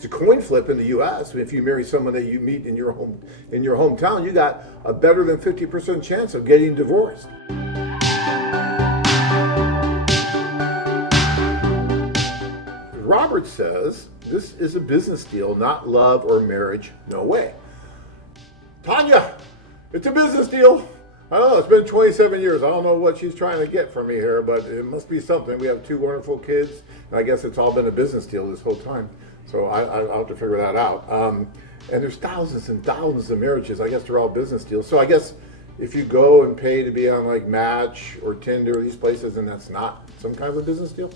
It's a coin flip in the U.S. If you marry someone that you meet in your hometown, you got a better than 50% chance of getting divorced. Robert says this is a business deal, not love or marriage. No way. Tanya, it's a business deal. I don't know, it's been 27 years. I don't know what she's trying to get from me here, but it must be something. We have 2 wonderful kids, and I guess it's all been a business deal this whole time. So I'll have to figure that out. And there's thousands and thousands of marriages. I guess they're all business deals. So I guess if you go and pay to be on like Match or Tinder or these places, and that's not some kind of a business deal,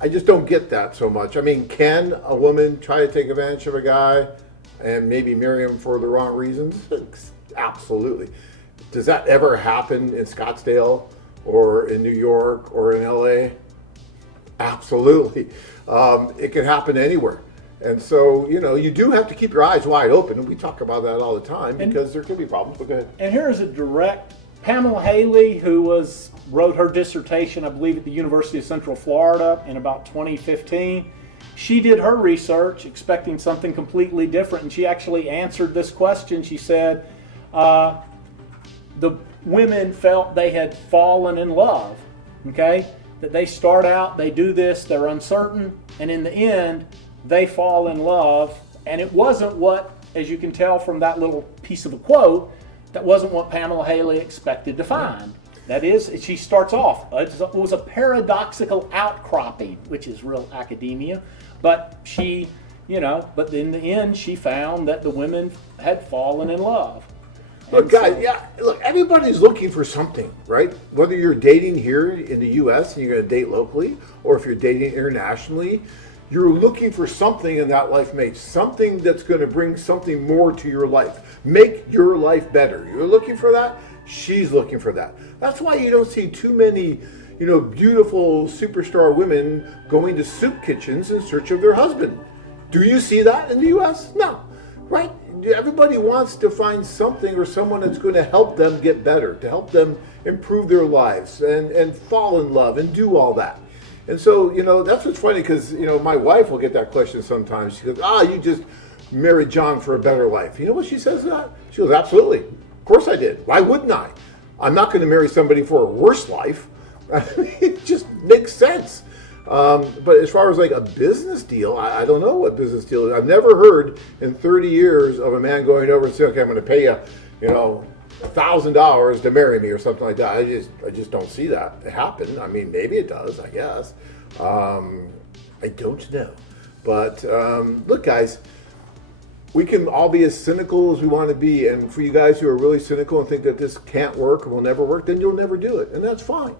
I just don't get that so much. I mean, can a woman try to take advantage of a guy and maybe marry him for the wrong reasons? Absolutely. Does that ever happen in Scottsdale or in New York or in LA? Absolutely. It can happen anywhere. And so, you do have to keep your eyes wide open. And we talk about that all the time because there could be problems. But go ahead. And here's a direct Pamela Haley, who wrote her dissertation, I believe, at the University of Central Florida in about 2015. She did her research expecting something completely different, and she actually answered this question. She said the women felt they had fallen in love, okay? That they start out, they do this, they're uncertain, and in the end, they fall in love. And it wasn't what, as you can tell from that little piece of a quote, that wasn't what Pamela Haley expected to find. That is, she starts off, it was a paradoxical outcropping, which is real academia, but she, but in the end, she found that the women had fallen in love. Look, guys, everybody's looking for something, right? Whether you're dating here in the U.S. and you're going to date locally, or if you're dating internationally, you're looking for something in that life mate, something that's going to bring something more to your life, make your life better. You're looking for that. She's looking for that. That's why you don't see too many, beautiful superstar women going to soup kitchens in search of their husband. Do you see that in the U.S.? No, right? Everybody wants to find something or someone that's going to help them get better, to help them improve their lives and fall in love and do all that. And so, that's what's funny because, my wife will get that question sometimes. She goes, you just married John for a better life. You know what she says to that? She goes, absolutely. Of course I did. Why wouldn't I? I'm not going to marry somebody for a worse life. I mean, it just makes sense. But as far as like a business deal, I don't know what business deal is. I've never heard in 30 years of a man going over and saying, okay, I'm going to pay you, $1,000 to marry me or something like that. I just don't see that happen. I mean, maybe it does, I guess. I don't know. But look, guys, we can all be as cynical as we want to be. And for you guys who are really cynical and think that this can't work or will never work, then you'll never do it. And that's fine.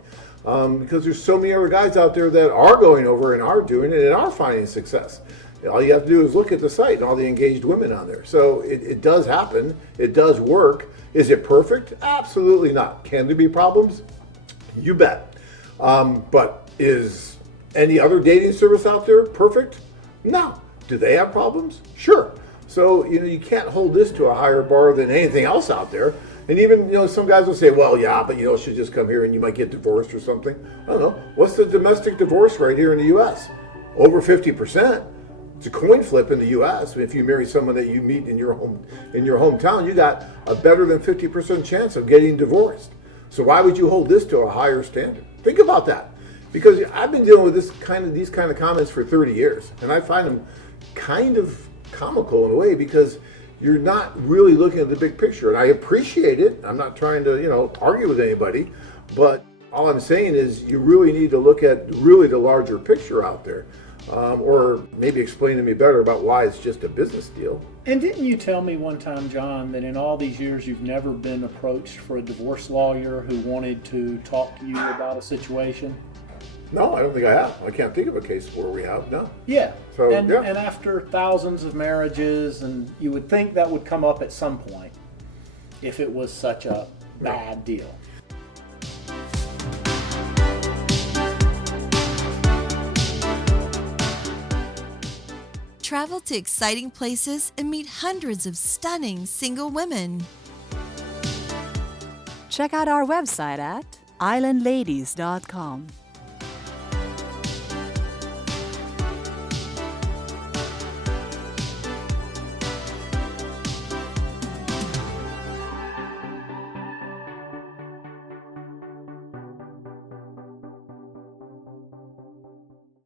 Because there's so many other guys out there that are going over and are doing it and are finding success. All you have to do is look at the site and all the engaged women on there. So it does happen. It does work. Is it perfect? Absolutely not. Can there be problems? You bet. But is any other dating service out there perfect? No. Do they have problems? Sure. So, you can't hold this to a higher bar than anything else out there. And even, some guys will say, well, yeah, but, she'll just come here and you might get divorced or something. I don't know. What's the domestic divorce rate here in the U.S.? Over 50%. It's a coin flip in the U.S. If you marry someone that you meet in your hometown, you got a better than 50% chance of getting divorced. So why would you hold this to a higher standard? Think about that. Because I've been dealing with these kind of comments for 30 years. And I find them kind of comical in a way because you're not really looking at the big picture. And I appreciate it. I'm not trying to, argue with anybody. But all I'm saying is you really need to look at really the larger picture out there. Or maybe explain to me better about why it's just a business deal. And didn't you tell me one time, John, that in all these years you've never been approached for a divorce lawyer who wanted to talk to you about a situation? No, I don't think I have. I can't think of a case where we have, no. Yeah. So, and after thousands of marriages, and you would think that would come up at some point if it was such a bad deal. Travel to exciting places and meet hundreds of stunning single women. Check out our website at islandladies.com.